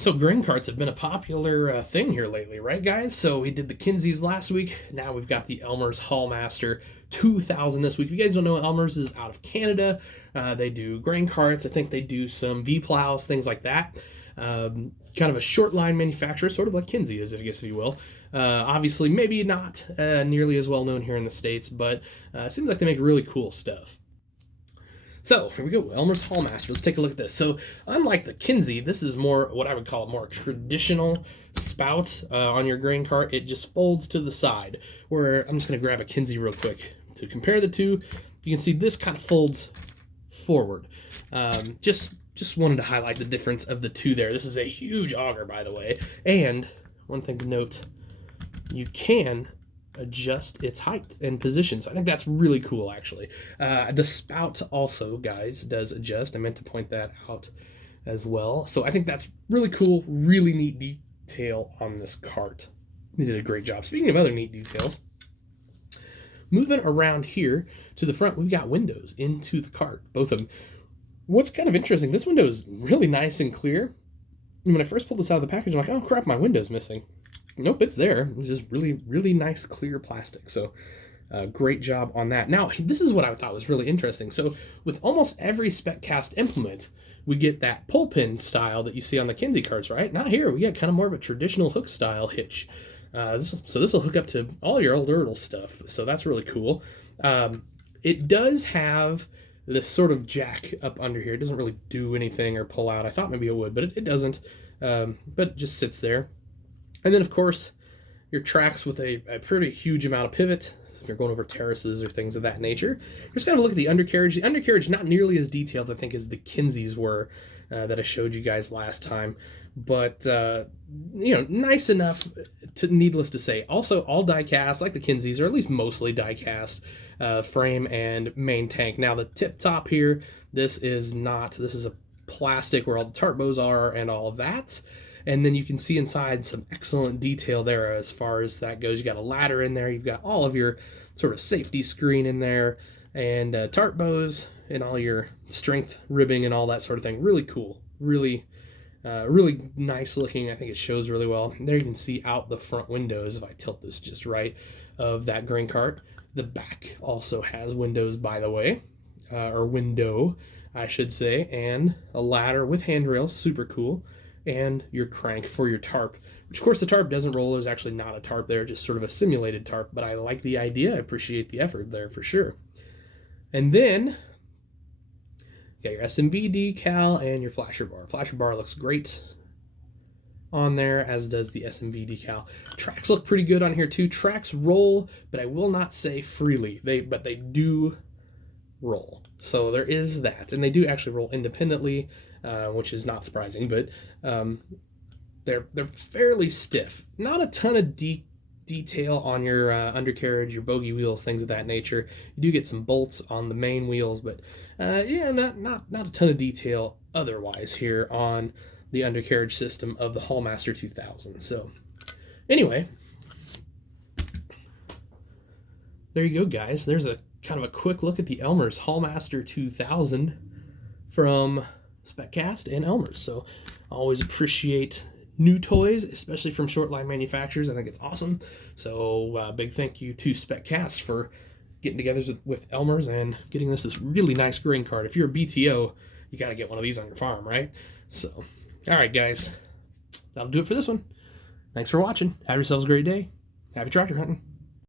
So grain carts have been a popular thing here lately, right, guys? So we did the Kinseys last week. Now we've got the Elmer's Hallmaster 2000 this week. If you guys don't know, Elmer's is out of Canada. They do grain carts. I think they do some V-plows, things like that. Kind of a short line manufacturer, sort of like Kinsey is, I guess, if you will. Obviously, maybe not nearly as well known here in the States, but it seems like they make really cool stuff. So here we go, Elmer's Hallmaster. Let's take a look at this. So unlike the Kinsey, this is more what I would call a more traditional spout on your grain cart. It just folds to the side. Where I'm just going to grab a Kinsey real quick to compare the two. You can see this kind of folds forward. Just wanted to highlight the difference of the two there. This is a huge auger, by the way. And one thing to note, you can adjust its height and position. So I think that's really cool, actually. The spout also, guys, does adjust. I meant to point that out as well. So I think that's really cool, really neat detail on this cart. They did a great job. Speaking of other neat details, moving around here to the front, we've got windows into the cart, both of them. What's kind of interesting, this window is really nice and clear. And when I first pulled this out of the package, I'm like, oh crap, my window's missing. Nope, it's there. It's just really, really nice clear plastic. So great job on that. Now, this is what I thought was really interesting. So with almost every Spec cast implement, we get that pull pin style that you see on the Kinsey carts, right? Not here. We get kind of more of a traditional hook style hitch. So this will hook up to all your old Ertl stuff. So that's really cool. It does have this sort of jack up under here. It doesn't really do anything or pull out. I thought maybe it would, but it doesn't. But it just sits there. And then, of course, your tracks with a pretty huge amount of pivot. So if you're going over terraces or things of that nature. Just kind of look at the undercarriage. The undercarriage not nearly as detailed, I think, as the Kinseys were that I showed you guys last time. But, nice enough, needless to say. Also, all die-cast, like the Kinseys, or at least mostly die-cast frame and main tank. Now, the tip top here, this is not. This is a plastic where all the tarp bows are and all of that. And then you can see inside some excellent detail there as far as that goes. You got a ladder in there. You've got all of your sort of safety screen in there and tarp bows and all your strength ribbing and all that sort of thing. Really cool. Really nice looking. I think it shows really well. There you can see out the front windows, if I tilt this just right, of that grain cart. The back also has windows, by the way, or window, I should say, and a ladder with handrails. Super cool. And your crank for your tarp, which of course the tarp doesn't roll. There's actually not a tarp there, just sort of a simulated tarp, but I like the idea. I appreciate the effort there for sure. And then you got your SMB decal and your flasher bar. Flasher bar looks great on there, as does the SMV decal. Tracks look pretty good on here too. Tracks roll, but I will not say freely. But they do roll. So there is that, and they do actually roll independently. Which is not surprising, but they're fairly stiff. Not a ton of detail on your undercarriage, your bogey wheels, things of that nature. You do get some bolts on the main wheels, but not a ton of detail otherwise here on the undercarriage system of the Hallmaster 2000. So anyway, there you go, guys. There's a kind of a quick look at the Elmer's Hallmaster 2000 from Spec Cast and Elmer's. So I always appreciate new toys, especially from short line manufacturers. I think it's awesome. So big thank you to Spec Cast for getting together with Elmer's and getting us this really nice grain cart. If you're a BTO, you got to get one of these on your farm, right? So, all right, guys, that'll do it for this one. Thanks for watching. Have yourselves a great day. Happy tractor hunting.